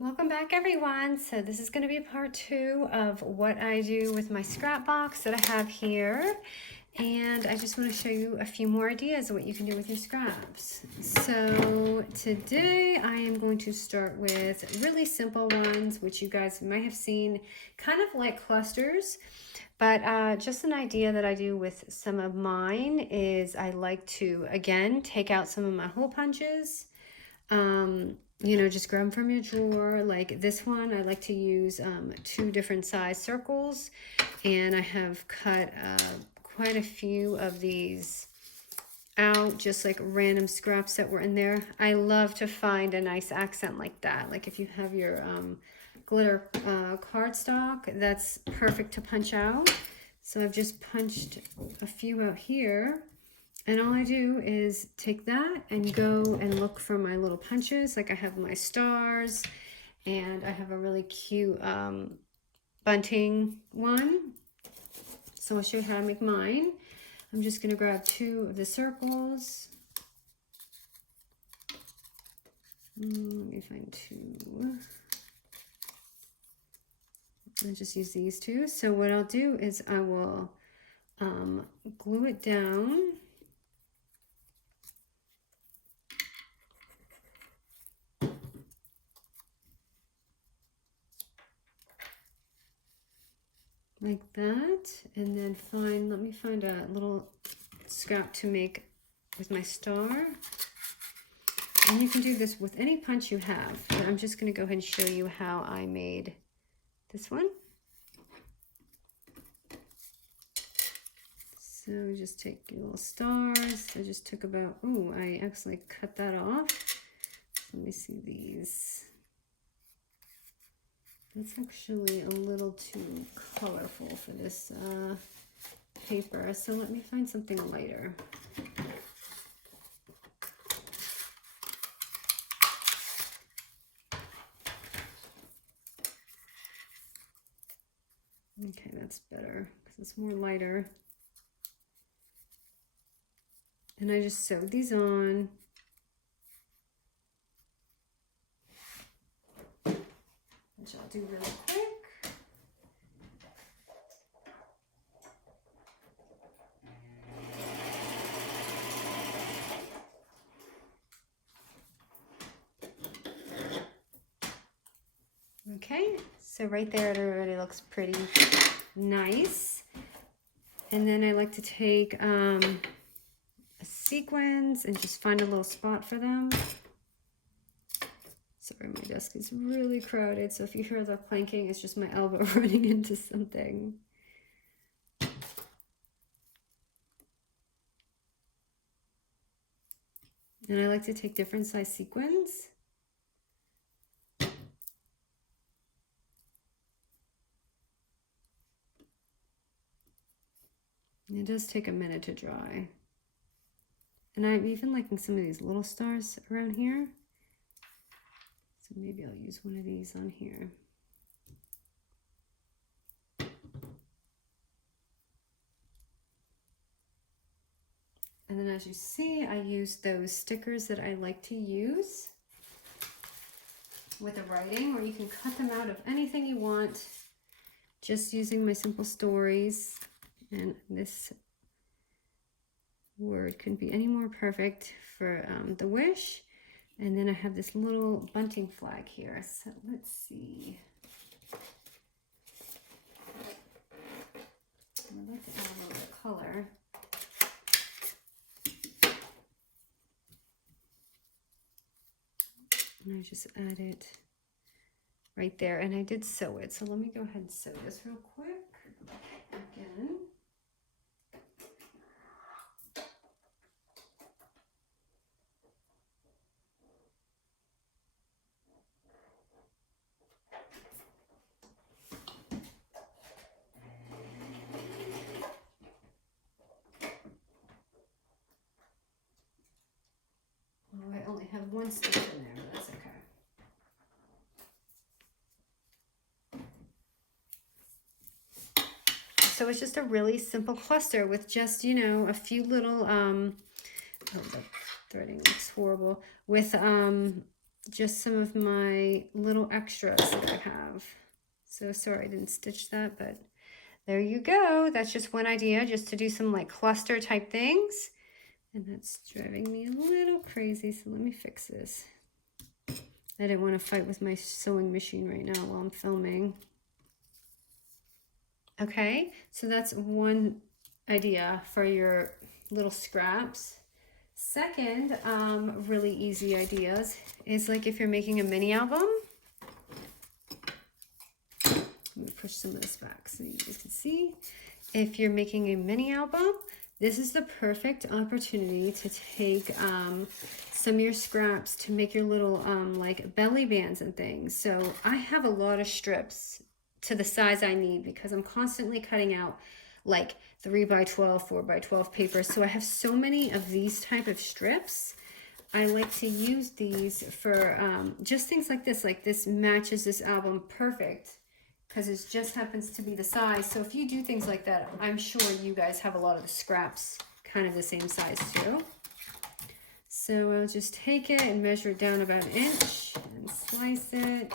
Welcome back, everyone. So this is going to be part 2 of what I do with my scrap box that I have here. And I just want to show you a few more ideas of what you can do with your scraps. So today I am going to start with really simple ones, which you guys might have seen kind of like clusters. But just an idea that I do with some of mine is I like to, again, take out some of my hole punches. You know, just grab them from your drawer. Like this one, I like to use 2 different size circles, and I have cut quite a few of these out, just like random scraps that were in there. I love to find a nice accent like that. Like if you have your glitter cardstock, that's perfect to punch out. So I've just punched a few out here. And all I do is take that and go and look for my little punches. Like I have my stars, and I have a really cute bunting one. So I'll show you how to make mine. I'm just going to grab 2 of the circles. Let me find 2. I'll just use these 2. So what I'll do is I will glue it down. Like that, and then let me find a little scrap to make with my star. And you can do this with any punch you have, but I'm just going to go ahead and show you how I made this one. So just take your little stars. I just took about, oh, I actually cut that off. Let me see these. That's actually a little too colorful for this paper, so let me find something lighter. Okay, that's better because it's more lighter. And I just sewed these on. Which I'll do really quick. Okay, so right there it already looks pretty nice. And then I like to take a sequins and just find a little spot for them. Sorry, my desk is really crowded, so if you hear the clanking, it's just my elbow running into something. And I like to take different size sequins. And it does take a minute to dry. And I'm even liking some of these little stars around here. So maybe I'll use one of these on here. And then as you see, I use those stickers that I like to use with the writing, or you can cut them out of anything you want, just using my simple stories. And this word couldn't be any more perfect for the wish. And then I have this little bunting flag here. So let's see. I'd like to add a little bit of color. And I just add it right there. And I did sew it. So let me go ahead and sew this real quick again. Oh, I only have one stitch in there, but that's okay. So it's just a really simple cluster with just, you know, a few little, oh, the threading looks horrible, with just some of my little extras that I have. So sorry I didn't stitch that, but there you go. That's just one idea, just to do some like cluster type things. And that's driving me a little crazy, so let me fix this. I didn't want to fight with my sewing machine right now while I'm filming. Okay, so that's one idea for your little scraps. Second, really easy ideas is like if you're making a mini album. Let me push some of this back so you guys can see. If you're making a mini album, this is the perfect opportunity to take some of your scraps to make your little like belly bands and things. So I have a lot of strips to the size I need because I'm constantly cutting out like 3x12, 4x12 paper. So I have so many of these type of strips. I like to use these for just things like this matches this album perfect because it just happens to be the size. So if you do things like that, I'm sure you guys have a lot of the scraps kind of the same size too. So I'll just take it and measure it down about 1 inch and slice it.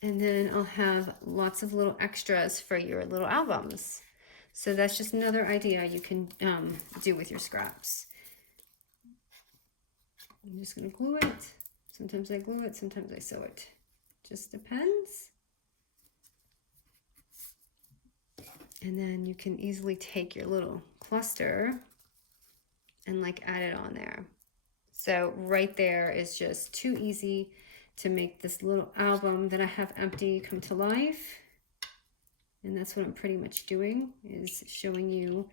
And then I'll have lots of little extras for your little albums. So that's just another idea you can do with your scraps. I'm just going to glue it. Sometimes I glue it, sometimes I sew it. Just depends. And then you can easily take your little cluster and like add it on there. So right there is just too easy to make this little album that I have empty come to life. And that's what I'm pretty much doing, is showing you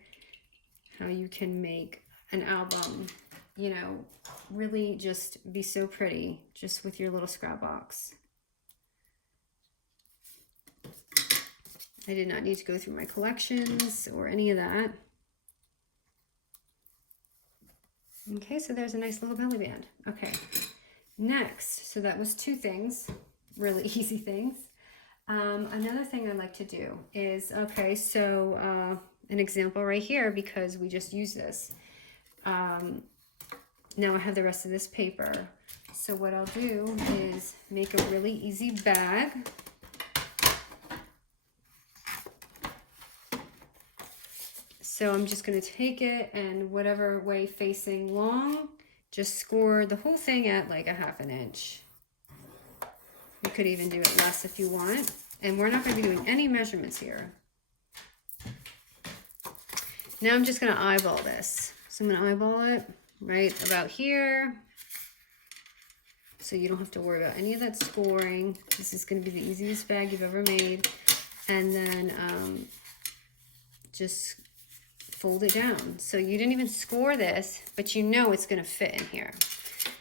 how you can make an album, you know, really just be so pretty just with your little scrap box. I did not need to go through my collections or any of that. Okay, so there's a nice little belly band. Okay, next, so that was 2 things, really easy things. Another thing I like to do is, okay, so an example right here, because we just used this. Now I have the rest of this paper. So what I'll do is make a really easy bag. So I'm just going to take it and whatever way facing long, just score the whole thing at like 1/2 inch. You could even do it less if you want. And we're not going to be doing any measurements here. Now I'm just going to eyeball this. So I'm going to eyeball it right about here. So you don't have to worry about any of that scoring. This is going to be the easiest bag you've ever made. And then just fold it down. So you didn't even score this, but you know it's going to fit in here.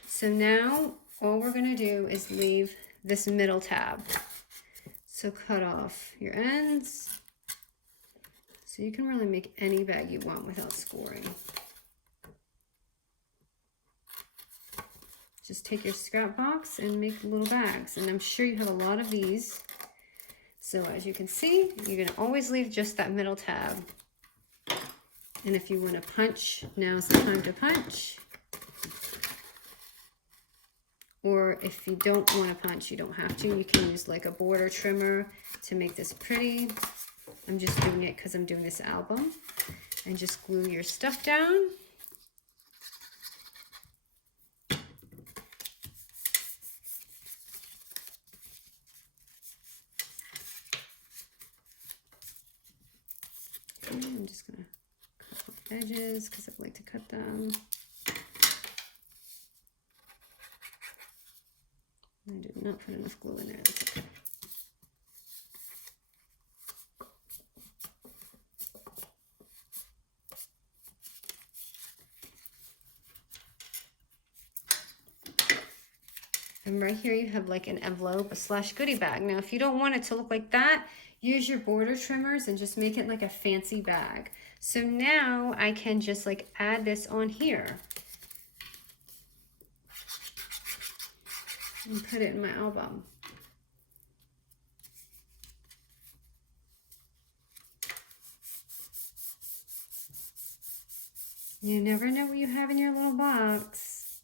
So now all we're going to do is leave this middle tab. So cut off your ends. So you can really make any bag you want without scoring. Just take your scrap box and make little bags. And I'm sure you have a lot of these. So as you can see, you're going to always leave just that middle tab. And if you want to punch, now's the time to punch. Or if you don't want to punch, you don't have to. You can use like a border trimmer to make this pretty. I'm just doing it because I'm doing this album. And just glue your stuff down. And I'm just going to edges because I like to cut them. I did not put enough glue in there. That's okay. And right here you have like an envelope, a / goodie bag. Now if you don't want it to look like that, use your border trimmers and just make it like a fancy bag. So now I can just like add this on here and put it in my album. You never know what you have in your little box.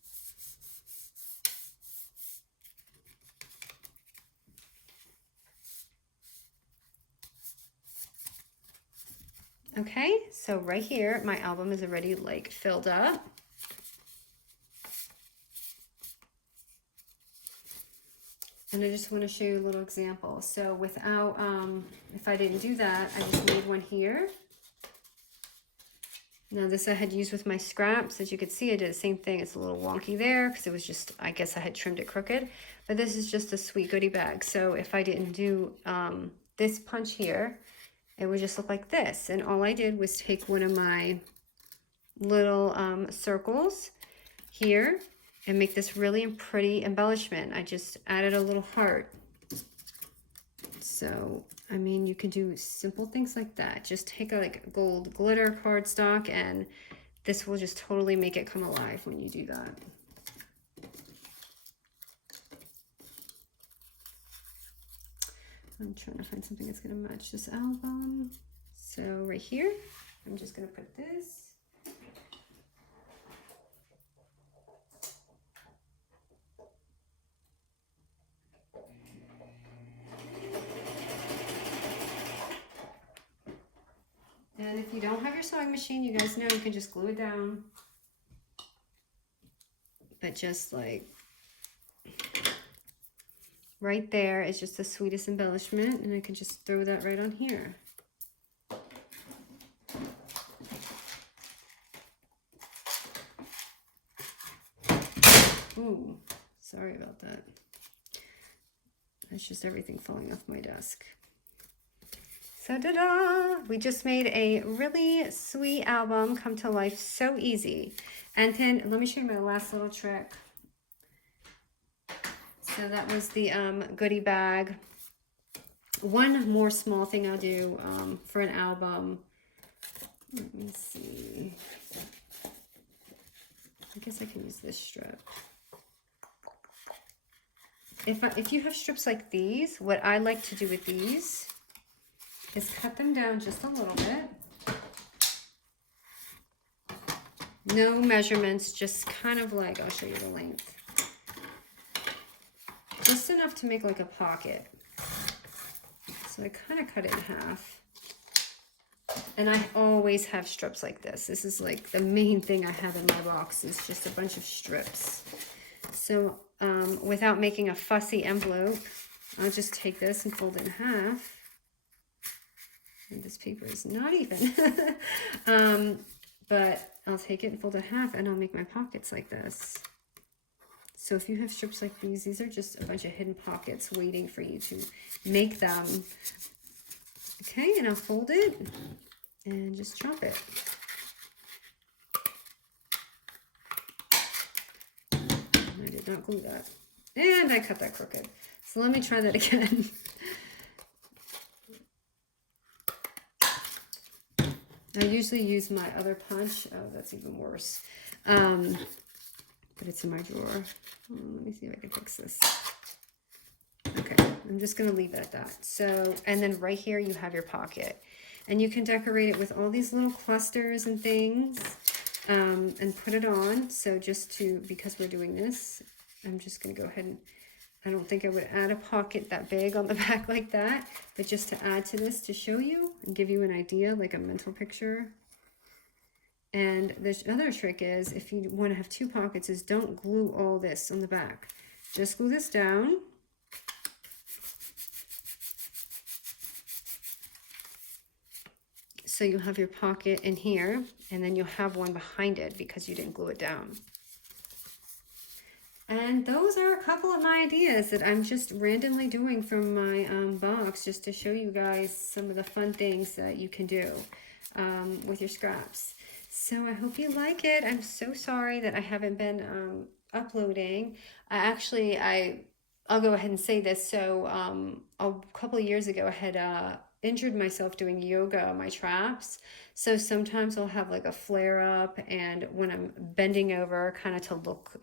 Okay, so right here, my album is already like filled up. And I just want to show you a little example. So without, if I didn't do that, I just made one here. Now this I had used with my scraps. As you can see, I did the same thing. It's a little wonky there because it was just, I guess I had trimmed it crooked. But this is just a sweet goodie bag. So if I didn't do this punch here, it would just look like this. And all I did was take one of my little circles here and make this really pretty embellishment. I just added a little heart. So, I mean, you can do simple things like that. Just take a like gold glitter cardstock and this will just totally make it come alive when you do that. I'm trying to find something that's going to match this album. So right here, I'm just going to put this. And if you don't have your sewing machine, you guys know you can just glue it down. But just like right there is just the sweetest embellishment, and I can just throw that right on here. Ooh, sorry about that. That's just everything falling off my desk. So ta-da! We just made a really sweet album come to life so easy. And then let me show you my last little trick. So that was the goodie bag. One more small thing I'll do for an album. Let me see. I guess I can use this strip. If you have strips like these, what I like to do with these is cut them down just a little bit. No measurements, just kind of like, I'll show you the length. Just enough to make like a pocket. So I kind of cut it in half. And I always have strips like this. This is like the main thing I have in my box is just a bunch of strips. So without making a fussy envelope, I'll just take this and fold it in half. And this paper is not even. But I'll take it and fold it in half and I'll make my pockets like this. So if you have strips like these are just a bunch of hidden pockets waiting for you to make them. Okay, and I'll fold it and just drop it. I did not glue that. And I cut that crooked. So let me try that again. I usually use my other punch. Oh, that's even worse. But it's in my drawer. Let me see if I can fix this. Okay, I'm just gonna leave it at that. So, and then right here you have your pocket. And you can decorate it with all these little clusters and things and put it on. So just because we're doing this, I'm just gonna go ahead and, I don't think I would add a pocket that big on the back like that, but just to add to this to show you and give you an idea, like a mental picture. And the other trick is, if you want to have two pockets, is don't glue all this on the back. Just glue this down. So you have your pocket in here, and then you'll have one behind it because you didn't glue it down. And those are a couple of my ideas that I'm just randomly doing from my box, just to show you guys some of the fun things that you can do with your scraps. So I hope you like it. I'm so sorry that I haven't been uploading. I'll go ahead and say this. So a couple of years ago, I had injured myself doing yoga on my traps. So sometimes I'll have like a flare up, and when I'm bending over kind of to look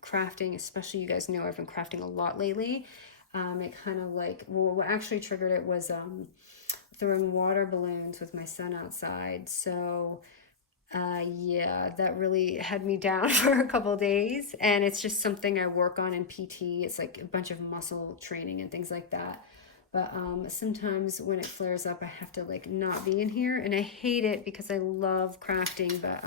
crafting, especially you guys know I've been crafting a lot lately. It kind of like, well, what actually triggered it was throwing water balloons with my son outside. So yeah, that really had me down for a couple of days, and it's just something I work on in PT. It's like a bunch of muscle training and things like that. But sometimes when it flares up, I have to like not be in here, and I hate it because I love crafting, but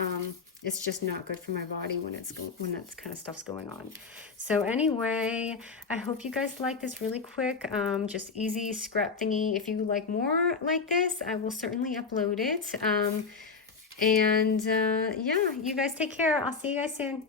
it's just not good for my body when when that kind of stuff's going on. So anyway, I hope you guys like this really quick, just easy scrap thingy. If you like more like this, I will certainly upload it. Yeah, you guys take care. I'll see you guys soon.